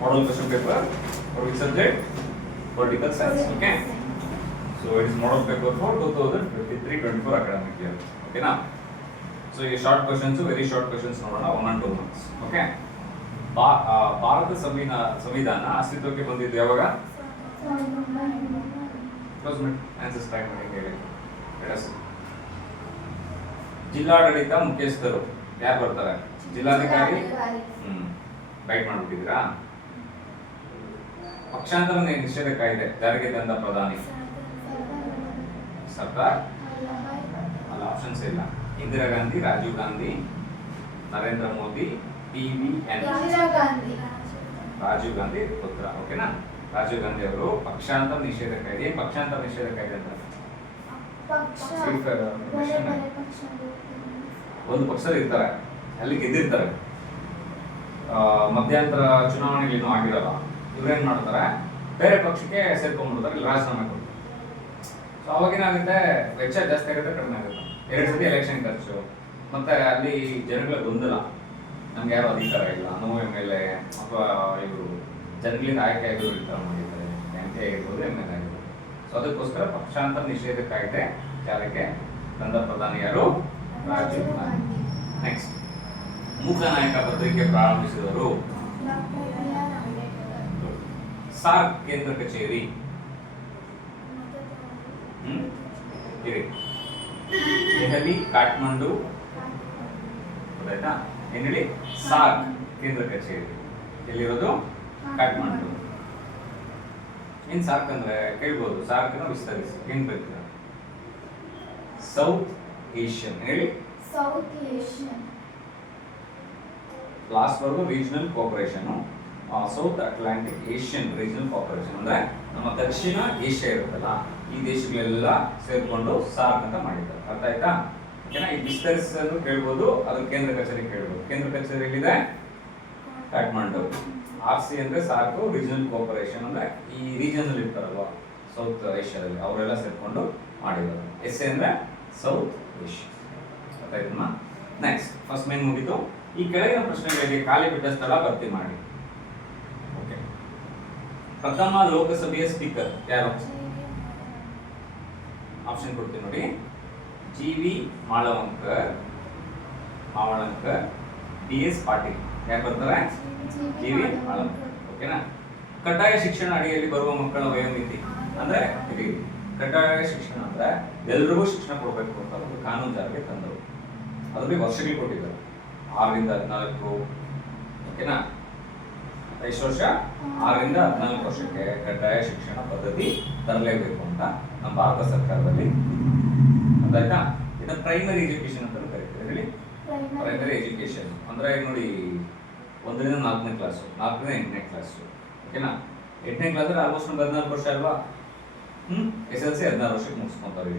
Model question paper for which subject? Political science. Okay. So it is model paper for 2023-24 academic year. Okay now. So ये short questions, very short questions ನೋಡೋಣ 1 and 2 marks. Okay. Bharat ಸಂವಿಧಾನ ಅಸ್ತಿತ್ವಕ್ಕೆ ಬಂದಿದ್ದು ಯಾವಾಗ? Close ಮಾಡಿ answers try ಮಾಡಿ ಹೇಳಿ. ಜಿಲ್ಲಾಡಳಿತ ಮುಖ್ಯಸ್ಥರು ಯಾರು ಬರ್ತಾರೆ? ಜಿಲ್ಲಾಧಿಕಾರಿ. ರೈಟ್ ಮಾಡ್ಬಿಟ್ಟಿದ್ದೀರಾ? ಪಕ್ಷಾಂತರ ನಿಷೇಧ ಕಾಯ್ದೆ ಜಾರಿಗೆ ತಂದ ಪ್ರಧಾನಿ ಸರ್ದಾರ್ ಅಲ್ಲ, ಆಪ್ಷನ್ಸ್ ಇಲ್ಲ. ಇಂದಿರಾ ಗಾಂಧಿ, ರಾಜೀವ್ ಗಾಂಧಿ, ನರೇಂದ್ರ ಮೋದಿ, PVN. ರಾಜೀವ್ ಗಾಂಧಿ ಪುತ್ರ. ಓಕೆನಾ? ರಾಜೀವ್ ಗಾಂಧಿ ಅವರು ಪಕ್ಷಾಂತರ ನಿಷೇಧ ಕಾಯ್ದೆ. ಪಕ್ಷಾಂತರ ನಿಷೇಧ ಕಾಯ್ದೆ ಅಂತ ಒಂದು ಪಕ್ಷದಲ್ಲಿ ಇರ್ತಾರೆ, ಅಲ್ಲಿ ಗೆದ್ದಿರ್ತಾರೆ, ಮಧ್ಯಂತರ ಚುನಾವಣೆಗಳು ಏನೂ ಆಗಿರಲ್ಲ, ಇವ್ರೇನ್ ಮಾಡ್ತಾರೆ, ಬೇರೆ ಪಕ್ಷಕ್ಕೆ ಸೇರ್ಕೊಂಡ್ಬಿಡ್ತಾರೆ, ಇಲ್ಲಿ ರಾಜೀನಾಮೆ ಕೊಡ್ತಾರೆ. ಸೊ ಅವಾಗೇನಾಗುತ್ತೆ, ವೆಚ್ಚ ಜಾಸ್ತಿ ಆಗುತ್ತೆ, ಕಡಿಮೆ ಆಗುತ್ತೆ. 2 ಸತಿ ಎಲೆಕ್ಷನ್ ಖರ್ಚು, ಮತ್ತೆ ಅಲ್ಲಿ ಜನಗಳ ಗೊಂದಲ, ನಮ್ಗೆ ಯಾರು ಅಧಿಕಾರ ಇಲ್ಲ, ನಾವು MLA ಅಥವಾ ಇವರು ಜನಗಳಿಂದ ಆಯ್ಕೆ ಆಗಿರೋ ಇರ್ತಾರೆ, ಮಾಡಿದ್ದಾರೆ, MP ಆಗಿರ್ಬೋದು, MLA ಆಗಿರ್ಬೋದು. ಸೊ ಅದಕ್ಕೋಸ್ಕರ ಪಕ್ಷಾಂತರ ನಿಷೇಧ ಕಾಯ್ದೆ ಜಾರಿಗೆ ತಂದ ಪ್ರಧಾನಿ ಯಾರು? ರಾಜೀವ್ ಗಾಂಧಿ. ನೆಕ್ಸ್ಟ್, ಮೂಕನಾಯಕ ಪತ್ರಿಕೆ ಪ್ರಾರಂಭಿಸಿದವರು? ಸಾರ್ಕ್ ಕೇಂದ್ರ ಕಚೇರಿ ದೆಹಲಿ, ಕಾಠ್ಮಂಡು, ಗೊತ್ತಾಯ್ತಾ? ಏನ್ ಹೇಳಿ? ಸಾರ್ಕ್ ಕೇಂದ್ರ ಕಚೇರಿ ಎಲ್ಲಿರೋದು? ಕಾಠ್ಮಂಡು. ಏನ್ ಸಾರ್ಕ್ ಅಂದ್ರೆ ಕೇಳ್ಬೋದು, ಸಾರ್ಕ್ ಅನ್ನು ವಿಸ್ತರಿಸಿ ಏನ್ ಬೇಕು? South Asian. ಹೇಳಿ. South Asian. ಲಾಸ್ಟ್ ವರ್ಗು regional cooperation. South Atlantic Asian regional cooperation ಅಂದ್ರೆ ನಮ್ಮ ದಕ್ಷಿಣ ಏಷ್ಯಾ ಇರುತ್ತಲ್ಲ, ಈ ದೇಶಗಳೆಲ್ಲ ಸೇರ್ಕೊಂಡು ಸಾರ್ಕ್ ಅಂತ ಮಾಡಿದ್ದಾರೆ. ಅರ್ಥ ಆಯ್ತಾ? ಓಕೆನಾ? ಈ ವಿಸ್ತರಿಸಲು ಕೇಳ್ಬೋದು, ಅದು ಕೇಂದ್ರ ಕಚೇರಿ ಕೇಳ್ಬೋದು. ಕೇಂದ್ರ ಕಚೇರಿ ಎಲ್ಲಿದೆ? ಕಾಠ್ಮಂಡು. RC ಅಂದ್ರೆ ಸಾರ್ಕ್ ರೀಜನಲ್ ಕೋಆಪರೇಷನ್ ಅಂದ್ರೆ ಈ ರೀಜನ್ ಅಲ್ಲಿ ಇರ್ತಾರಲ್ವಾ ಸೌತ್ ಏಷ್ಯಾದಲ್ಲಿ, ಅವರೆಲ್ಲ ಸೇರ್ಕೊಂಡು ಮಾಡಿದ್ದಾರೆ. SA ಅಂದ್ರೆ ಸೌತ್ ಏಷ್ಯಾ. ಗೊತ್ತಾಯ್ತಮ್ಮ? ನೆಕ್ಸ್ಟ್, ಫಸ್ಟ್ ಮೇನ್ ಮುಗಿತು. ಈ ಕೆಳಗಿನ ಪ್ರಶ್ನೆಗಳಿಗೆ ಖಾಲಿ ಬಿಟ್ಟ ಸ್ಥಳ ಭರ್ತಿ ಮಾಡಿ. ಓಕೆ. ಪ್ರಥಮ ಲೋಕಸಭೆಯ ಸ್ಪೀಕರ್ ಯಾರು? ಆಪ್ಷನ್ ಕೊಡ್ತೀನಿ ನೋಡಿ. GV ಮಾಳವಂಕರ್, DS Patil. ಯಾರು ಬರ್ತಾರೆ? GV ಮಾಳವಂಕರ್. ಓಕೆನಾ? ಕಡ್ಡಾಯ ಶಿಕ್ಷಣ ಅಡಿಯಲ್ಲಿ ಬರುವ ಮಕ್ಕಳ ವಯೋಮಿತಿ ಅಂದ್ರೆ ಇಲ್ಲಿ ಕಡ್ಡಾಯ ಶಿಕ್ಷಣ ಅಂದ್ರೆ ಎಲ್ರಿಗೂ ಶಿಕ್ಷಣ ಕೊಡಬೇಕು ಅಂತ ಒಂದು ಕಾನೂನು ಜಾರಿಗೆ ತಂದರು. ಅದರಲ್ಲಿ ವರ್ಷಗಳು ಕೊಟ್ಟಿದ್ದಾರೆ, 6 ರಿಂದ 14. ಓಕೆನಾ? ಎಷ್ಟು ವರ್ಷ? 6 ರಿಂದ 14 ವರ್ಷಕ್ಕೆ ಕಡ್ಡಾಯ ಶಿಕ್ಷಣ ಪದ್ಧತಿ ತರಲೇಬೇಕು ಅಂತ ನಮ್ಮ ಭಾರತ ಸರ್ಕಾರದಲ್ಲಿ. ಅದಾಯ್ತಾ? ಇದನ್ನ ಪ್ರೈಮರಿ ಎಜುಕೇಶನ್ ಅಂತ ಕರೀತಾರೆ. ಹೇಳಿ. ಪ್ರೈಮರಿ ಎಜುಕೇಶನ್ ಅಂದ್ರೆ ನೋಡಿ, 1 ರಿಂದ 4ನೇ ಕ್ಲಾಸು, 4 ರಿಂದ 8ನೇ ಕ್ಲಾಸು. ಓಕೆನಾ? 8ನೇ ಕ್ಲಾಸ್ ಆಲ್ಮೋಸ್ಟ್ 14 ವರ್ಷ ಅಲ್ವಾ? SLC 16 ವರ್ಷಕ್ಕೆ ಮುಗಿಸ್ಕೊಂತಾರೆ.